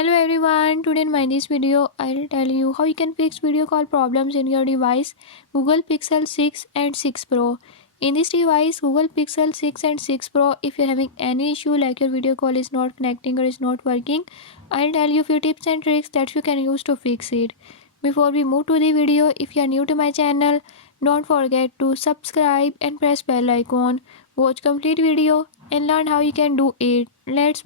Hello everyone, today in my this video I'll tell you how you can fix video call problems in your device Google Pixel 6 and 6 Pro. In this device Google Pixel 6 and 6 Pro, if you're having any issue like your video call is not connecting or is not working, I'll tell you few tips and tricks that you can use to fix it. Before we move to the video, if you are new to my channel, don't forget to subscribe and press bell icon. Watch complete video and learn how you can do it. Let's